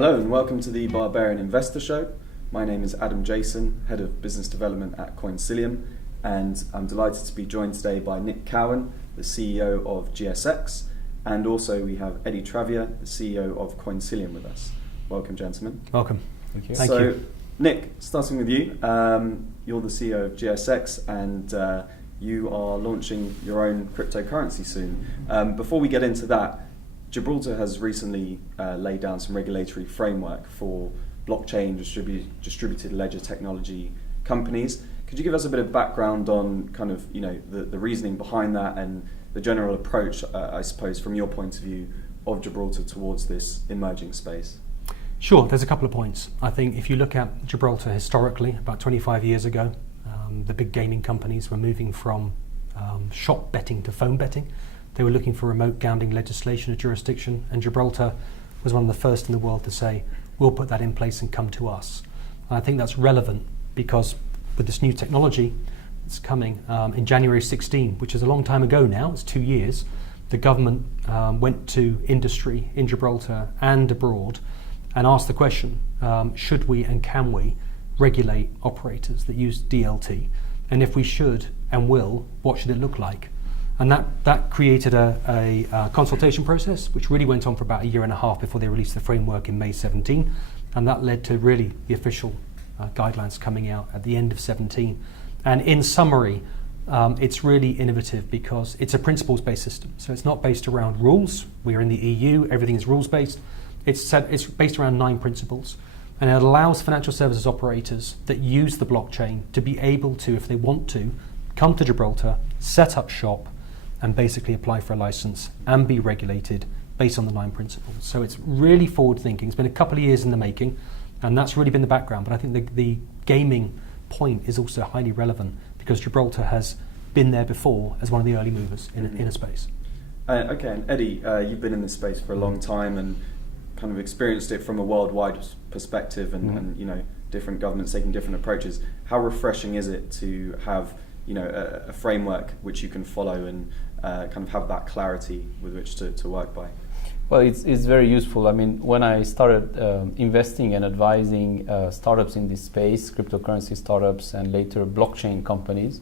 Hello and welcome to the Barbarian Investor Show. My name is Adam Jason, Head of Business Development at Coinsilium, and I'm delighted to be joined today by Nick Cowan, the CEO of GSX, and also we have Eddy Travia, the CEO of Coinsilium with us. Welcome, gentlemen. Welcome. Thank you. Thank you. Nick, starting with you, you're the CEO of GSX and you are launching your own cryptocurrency soon. Before we get into that, Gibraltar has recently laid down some regulatory framework for blockchain distributed ledger technology companies. Could you give us a bit of background on kind of the reasoning behind that and the general approach, I suppose, from your point of view of Gibraltar towards this emerging space? Sure, there's a couple of points. I think if you look at Gibraltar historically, about 25 years ago, the big gaming companies were moving from shop betting to phone betting. They were looking for remote gambling legislation or jurisdiction, and Gibraltar was one of the first in the world to say, we'll put that in place and come to us. And I think that's relevant because with this new technology that's coming in January 16, which is a long time ago now, it's 2 years, the government went to industry in Gibraltar and abroad and asked the question, should we and can we regulate operators that use DLT? And if we should and will, what should it look like? And that created a consultation process, which really went on for about a year and a half before they released the framework in May 17. And that led to really the official guidelines coming out at the end of 17. And in summary, it's really innovative because it's a principles-based system. So it's not based around rules. We're in the EU, everything is rules-based. It's based around 9 principles. And it allows financial services operators that use the blockchain to be able to, if they want to, come to Gibraltar, set up shop, and basically apply for a license and be regulated based on the 9 principles. So it's really forward thinking. It's been a couple of years in the making, and that's really been the background. But I think the gaming point is also highly relevant because Gibraltar has been there before as one of the early movers in a space. Okay, and Eddy, you've been in this space for a long time and kind of experienced it from a worldwide perspective and different governments taking different approaches. How refreshing is it to have a framework which you can follow and kind of have that clarity with which to work by? Well, it's very useful. I mean, when I started investing and advising startups in this space, cryptocurrency startups and later blockchain companies,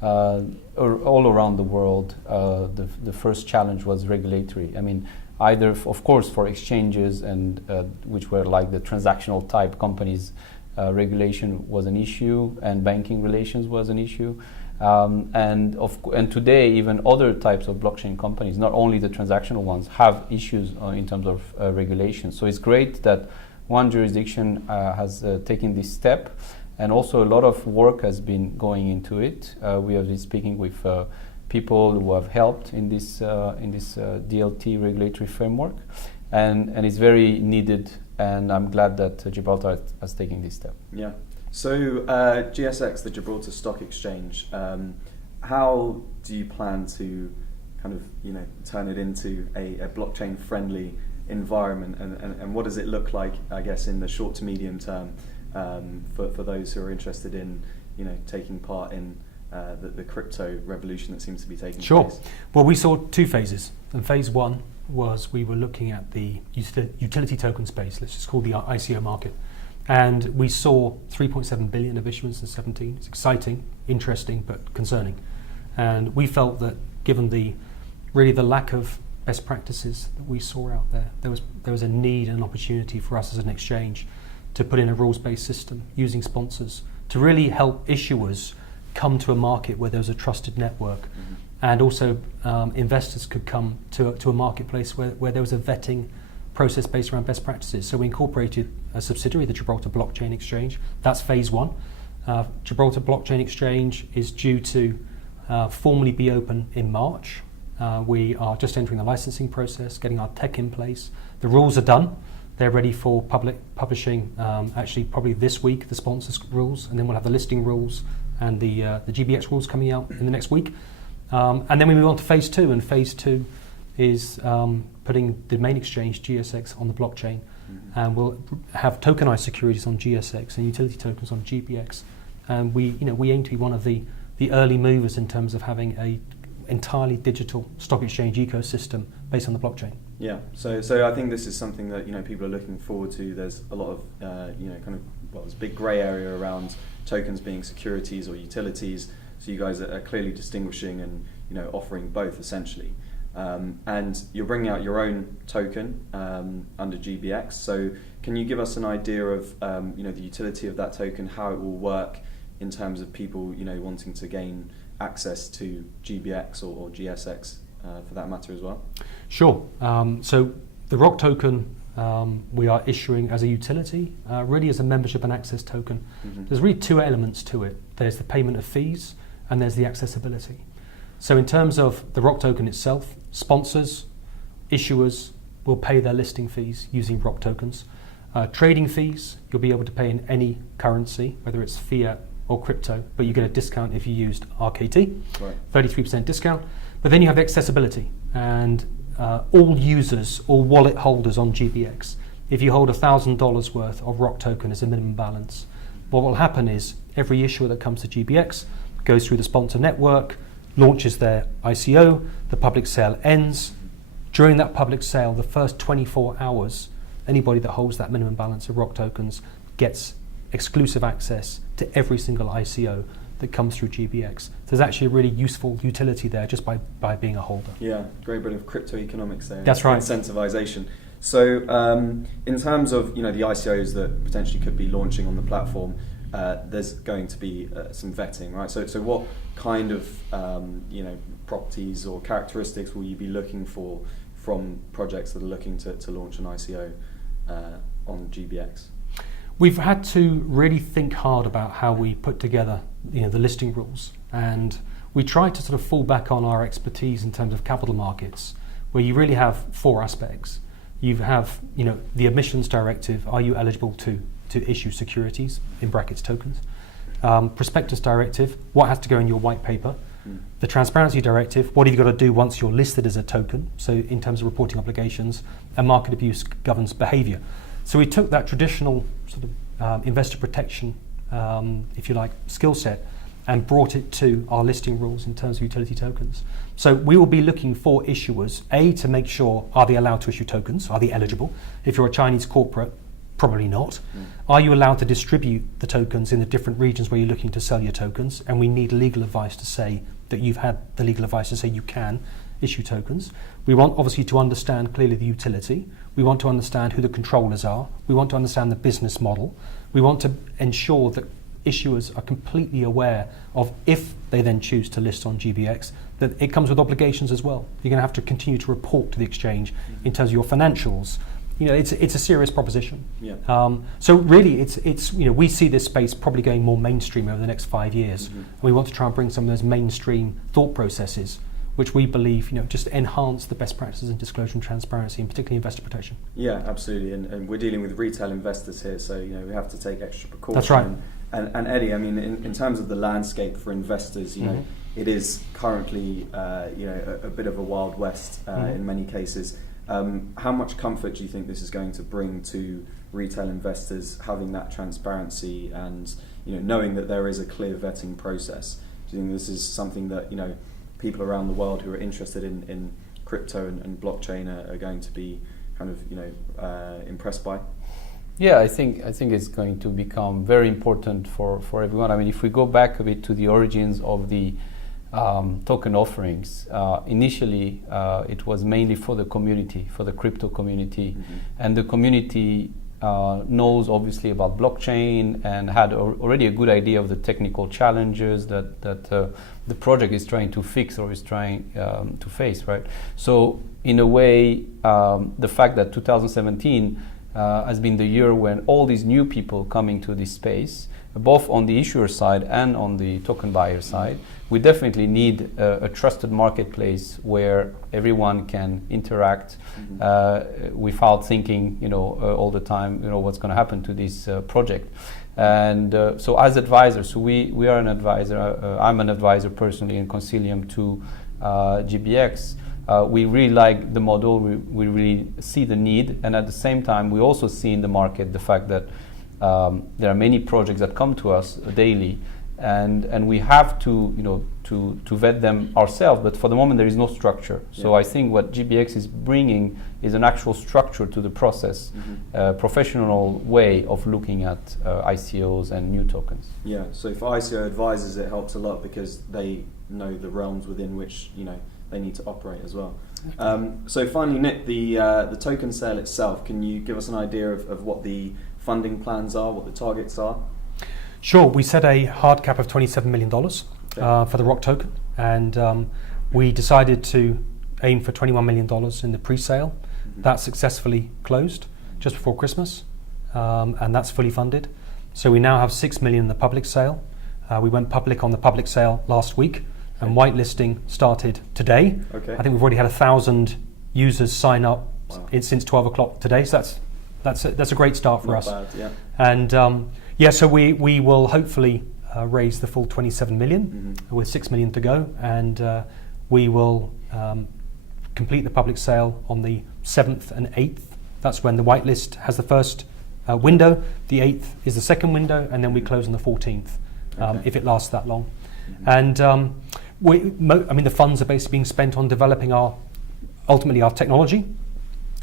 all around the world, the first challenge was regulatory. I mean, either, of course, for exchanges and which were like the transactional type companies, regulation was an issue and banking relations was an issue. And today, even other types of blockchain companies, not only the transactional ones, have issues in terms of regulation. So it's great that one jurisdiction has taken this step, and also a lot of work has been going into it. We have been speaking with people who have helped in this DLT regulatory framework, and it's very needed. And I'm glad that Gibraltar has taken this step. Yeah. So GSX, the Gibraltar Stock Exchange, how do you plan to kind of turn it into a blockchain-friendly environment, and what does it look like, I guess, in the short to medium term for those who are interested in taking part in the crypto revolution that seems to be taking place? Well, we saw 2 phases, and phase 1 was we were looking at the utility token space, let's just call the ICO market. And we saw 3.7 billion of issuance in 17. It's exciting, interesting, but concerning. And we felt that given the lack of best practices that we saw out there, there was a need and an opportunity for us as an exchange to put in a rules-based system using sponsors to really help issuers come to a market where there was a trusted network. Mm-hmm. And also investors could come to a marketplace where there was a vetting process based around best practices. So we incorporated a subsidiary, the Gibraltar Blockchain Exchange. That's phase 1. Gibraltar Blockchain Exchange is due to formally be open in March. We are just entering the licensing process, getting our tech in place. The rules are done. They're ready for public publishing, actually probably this week, the sponsors rules, and then we'll have the listing rules and the GBX rules coming out in the next week. And then we move on to phase 2, and phase 2 is putting the main exchange, GSX, on the blockchain. Mm-hmm. And we'll have tokenized securities on GSX and utility tokens on GBX. And we aim to be one of the early movers in terms of having a entirely digital stock exchange ecosystem based on the blockchain. Yeah, so I think this is something that people are looking forward to. There's a lot of there's a big grey area around tokens being securities or utilities. So you guys are clearly distinguishing and offering both essentially. And you're bringing out your own token under GBX. So can you give us an idea of the utility of that token, how it will work in terms of people wanting to gain access to GBX or GSX for that matter as well? Sure. So the ROC token we are issuing as a utility, really as a membership and access token. Mm-hmm. There's really two elements to it. There's the payment of fees and there's the accessibility. So in terms of the ROC token itself, sponsors, issuers will pay their listing fees using ROC tokens. Trading fees, you'll be able to pay in any currency, whether it's fiat or crypto, but you get a discount if you used RKT, right. 33% discount. But then you have the accessibility, and all users or wallet holders on GBX, if you hold $1,000 worth of ROC token as a minimum balance, what will happen is every issuer that comes to GBX goes through the sponsor network, launches their ICO, the public sale ends. During that public sale, the first 24 hours, anybody that holds that minimum balance of ROC tokens gets exclusive access to every single ICO that comes through GBX. So there's actually a really useful utility there just by being a holder. Yeah, great bit of crypto economics there. That's right. Incentivization. So in terms of the ICOs that potentially could be launching on the platform, there's going to be some vetting, right? So what kind of properties or characteristics will you be looking for from projects that are looking to launch an ICO on GBX? We've had to really think hard about how we put together the listing rules, and we try to sort of fall back on our expertise in terms of capital markets, where you really have four aspects. You have the emissions directive, are you eligible to issue securities, in brackets tokens? Prospectus directive, what has to go in your white paper? The transparency directive, what have you got to do once you're listed as a token? So in terms of reporting obligations, and market abuse governs behaviour. So we took that traditional sort of investor protection, if you like, skill set and brought it to our listing rules in terms of utility tokens. So we will be looking for issuers, A, to make sure, are they allowed to issue tokens? Are they eligible? If you're a Chinese corporate, probably not. Are you allowed to distribute the tokens in the different regions where you're looking to sell your tokens? And we need legal advice to say that you've had the legal advice to say you can issue tokens. We want obviously to understand clearly the utility. We want to understand who the controllers are. We want to understand the business model. We want to ensure that issuers are completely aware of, if they then choose to list on GBX, that it comes with obligations as well. You're going to have to continue to report to the exchange in terms of your financials. It's a serious proposition. Yeah. So really, it's we see this space probably going more mainstream over the next 5 years. Mm-hmm. And we want to try and bring some of those mainstream thought processes, which we believe just enhance the best practices in disclosure and transparency, and particularly investor protection. Yeah, absolutely. And we're dealing with retail investors here, so we have to take extra precaution. That's right. And Eddy, I mean, in terms of the landscape for investors, mm-hmm. it is currently a bit of a wild west in many cases. How much comfort do you think this is going to bring to retail investors, having that transparency and knowing that there is a clear vetting process? Do you think this is something that people around the world who are interested in crypto and blockchain are going to be kind of impressed by? Yeah, I think it's going to become very important for everyone. I mean, if we go back a bit to the origins of the token offerings, initially it was mainly for the community, for the crypto community, mm-hmm. and the community knows obviously about blockchain and had already a good idea of the technical challenges that the project is trying to fix or is trying to face, right? So in a way, the fact that 2017 has been the year when all these new people coming to this space, both on the issuer side and on the token buyer side, we definitely need a trusted marketplace where everyone can interact without thinking, all the time, what's going to happen to this project. And so as advisors, so we are an advisor. I'm an advisor personally in Coinsilium to GBX. We really like the model. We really see the need, and at the same time, we also see in the market the fact that there are many projects that come to us daily, and we have to to vet them ourselves. But for the moment, there is no structure. So I think what GBX is bringing is an actual structure to the process, professional way of looking at ICOs and new tokens. Yeah. So for ICO advisors, it helps a lot because they know the realms within which they need to operate as well. So finally, Nick, the token sale itself, can you give us an idea of what the funding plans are, what the targets are? Sure. We set a hard cap of $27 million for the ROC token, and we decided to aim for $21 million in the pre-sale. That successfully closed just before Christmas, and that's fully funded. So we now have $6 million in the public sale. We went public on the public sale last week, and whitelisting started today. Okay. I think we've already had 1,000 users sign up since 12 o'clock today. So that's a great start for Not us. bad, yeah. And so we will hopefully raise the full 27 million with 6 million to go, and we will complete the public sale on the 7th and 8th. That's when the whitelist has the first window. The 8th is the second window, and then we close on the 14th if it lasts that long. And the funds are basically being spent on developing ultimately our technology.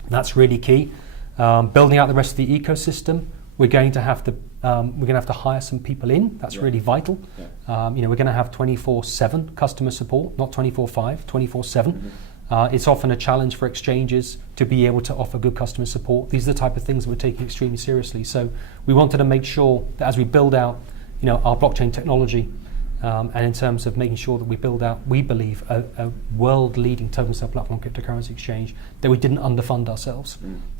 That's really key. Building out the rest of the ecosystem. We're going to have to hire some people in. That's really vital. Yeah. We're going to have 24/7 customer support, not 24/5, 24/7. It's often a challenge for exchanges to be able to offer good customer support. These are the type of things that we're taking extremely seriously. So we wanted to make sure that as we build out, our blockchain technology, and in terms of making sure that we build out, we believe, a world-leading token sale platform cryptocurrency exchange, that we didn't underfund ourselves.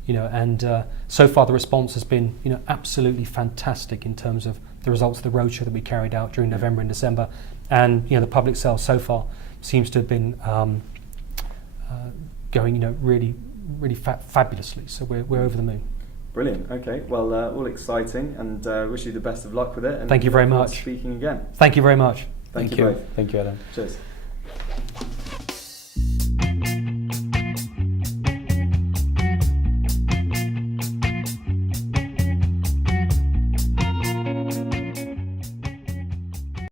And so far the response has been, absolutely fantastic in terms of the results of the roadshow that we carried out during November and December, and the public sale so far seems to have been going, really, really fabulously. So we're over the moon. Brilliant. Okay. Well, all exciting, and wish you the best of luck with it. And thank you very much. Speaking again. Thank you very much. Thank you both. Thank you, Adam. Cheers.